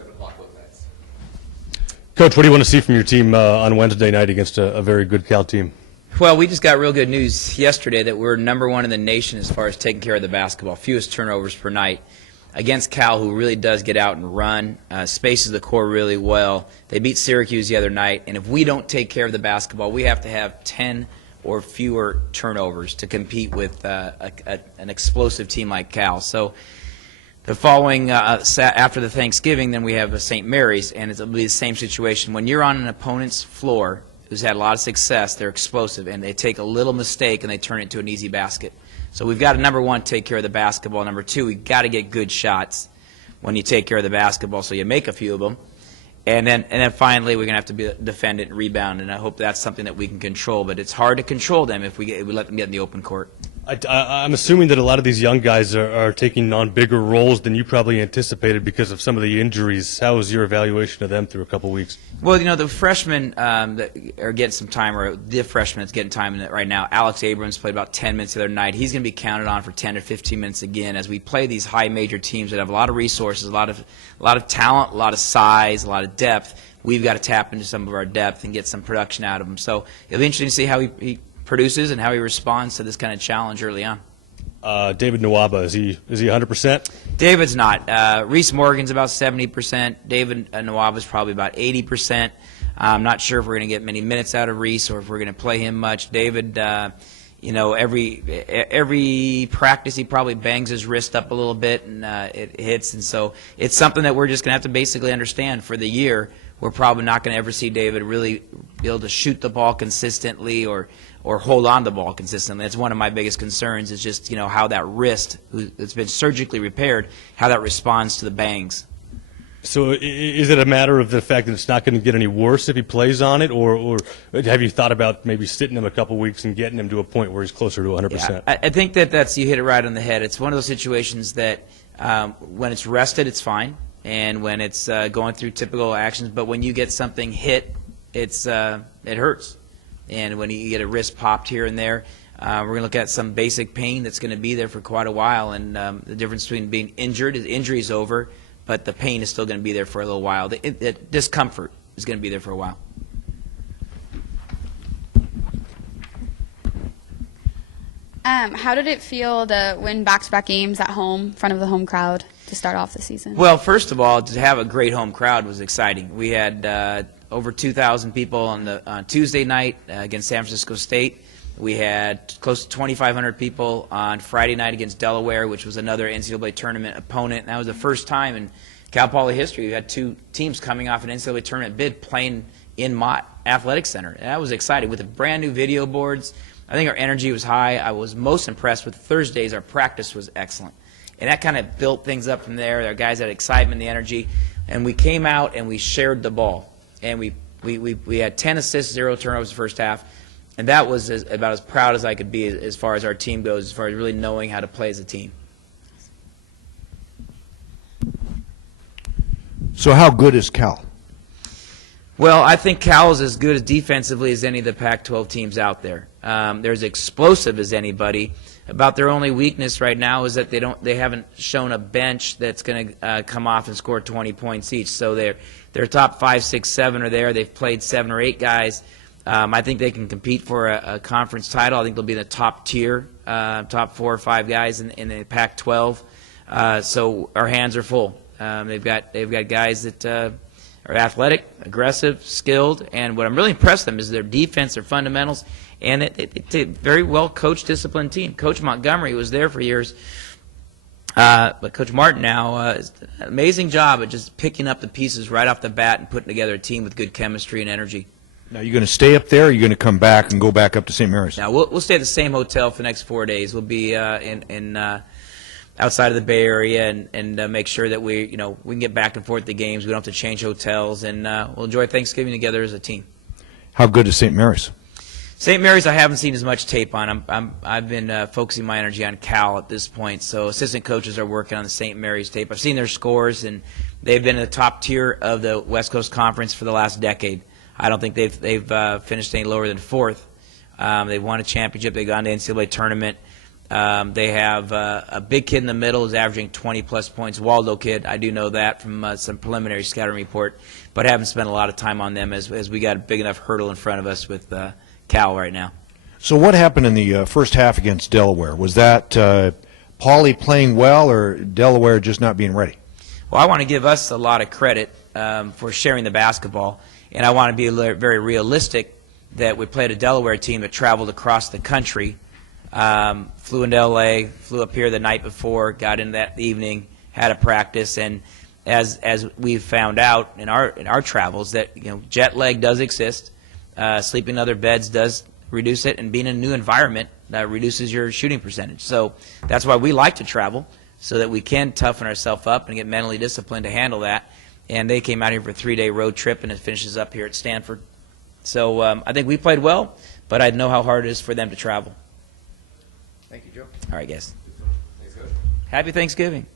7 o'clock both nights. Coach, what do you want to see from your team on Wednesday night against a very good Cal team? Well, we just got real good news yesterday that we're #1 in the nation as far as taking care of the basketball, fewest turnovers per night. Against Cal, who really does get out and run, spaces the court really well. They beat Syracuse the other night, and if we don't take care of the basketball, we have to have 10 or fewer turnovers to compete with an explosive team like Cal. So the following, after the Thanksgiving, then we have St. Mary's, and it'll be the same situation. When you're on an opponent's floor who's had a lot of success, they're explosive, and they take a little mistake and they turn it into an easy basket. So we've got to, #1, take care of the basketball. #2, we've got to get good shots when you take care of the basketball, so you make a few of them. And then finally, we're going to have to defend it and rebound, and I hope that's something that we can control. But it's hard to control them if we let them get in the open court. I'm assuming that a lot of these young guys are taking on bigger roles than you probably anticipated because of some of the injuries. How was your evaluation of them through a couple weeks? Well, the freshmen that are getting some time, or the freshman that's getting time in it right now, Alex Abrams played about 10 minutes the other night. He's going to be counted on for 10 or 15 minutes again as we play these high major teams that have a lot of resources, a lot of talent, a lot of size, a lot of depth. We've got to tap into some of our depth and get some production out of them. So it'll be interesting to see how he produces and how he responds to this kind of challenge early on. David Nwaba, is he 100%? David's not. Reese Morgan's about 70%. David Nwaba's probably about 80%. I'm not sure if we're going to get many minutes out of Reese or if we're going to play him much. David, every practice he probably bangs his wrist up a little bit and it hits, and so it's something that we're just going to have to basically understand for the year. We're probably not going to ever see David really be able to shoot the ball consistently or hold on to the ball consistently. That's one of my biggest concerns is just, how that wrist, that's been surgically repaired, how that responds to the bangs. So is it a matter of the fact that it's not going to get any worse if he plays on it, or have you thought about maybe sitting him a couple weeks and getting him to a point where he's closer to 100%? Yeah, I think that's you hit it right on the head. It's one of those situations that when it's rested, it's fine, and when it's going through typical actions, but when you get something hit, it hurts. And when you get a wrist popped here and there, we're going to look at some basic pain that's going to be there for quite a while. And the difference between being injured is injury is over, but the pain is still going to be there for a little while. The discomfort is going to be there for a while. How did it feel to win back-to-back games at home in front of the home crowd to start off the season? Well, first of all, to have a great home crowd was exciting. We had over 2,000 people on Tuesday night against San Francisco State. We had close to 2,500 people on Friday night against Delaware, which was another NCAA tournament opponent. And that was the first time in Cal Poly history we had two teams coming off an NCAA tournament bid playing in Mott Athletic Center. And that was exciting with the brand new video boards. I think our energy was high. I was most impressed with Thursdays. Our practice was excellent. And that kind of built things up from there. Our guys had excitement, the energy. And we came out and we shared the ball. And we had 10 assists, 0 turnovers the first half, and that was about as proud as I could be as far as our team goes, as far as really knowing how to play as a team. So how good is Cal? Well, I think Cal is as good as defensively as any of the Pac-12 teams out there. They're as explosive as anybody. About their only weakness right now is that they haven't shown a bench that's going to come off and score 20 points each. So their top 5, 6, 7 are there. They've played 7 or 8 guys. I think they can compete for a conference title. I think they'll be in the top tier, top 4 or 5 guys in the Pac-12. So our hands are full. They've got guys that are athletic, aggressive, skilled, and what I'm really impressed with them is their defense, their fundamentals, and it's a very well-coached, disciplined team. Coach Montgomery was there for years, but Coach Martin now is an amazing job at just picking up the pieces right off the bat and putting together a team with good chemistry and energy. Now, you going to stay up there, or are you going to come back and go back up to St. Mary's? Now, we'll stay at the same hotel for the next 4 days. We'll be outside of the Bay Area and make sure that we can get back and forth to games. We don't have to change hotels, and we'll enjoy Thanksgiving together as a team. How good is St. Mary's? St. Mary's, I haven't seen as much tape on. I've been focusing my energy on Cal at this point. So assistant coaches are working on the St. Mary's tape. I've seen their scores, and they've been in the top tier of the West Coast Conference for the last decade. I don't think they've finished any lower than 4th. They've won a championship. They've gone to the NCAA tournament. They have a big kid in the middle who's averaging 20-plus points. Waldo kid, I do know that from some preliminary scouting report, but haven't spent a lot of time on them as we got a big enough hurdle in front of us with Cal right now. So what happened in the first half against Delaware? Was that Pauley playing well or Delaware just not being ready? Well, I want to give us a lot of credit for sharing the basketball, and I want to be very realistic that we played a Delaware team that traveled across the country, flew into L.A., flew up here the night before, got in that evening, had a practice, and as we found out in our travels that jet lag does exist, sleeping in other beds does reduce it, and being in a new environment reduces your shooting percentage. So that's why we like to travel, so that we can toughen ourselves up and get mentally disciplined to handle that. And they came out here for a 3-day road trip, and it finishes up here at Stanford. So I think we played well, but I know how hard it is for them to travel. Thank you, Joe. All right, guys. Thanks, Coach. Happy Thanksgiving.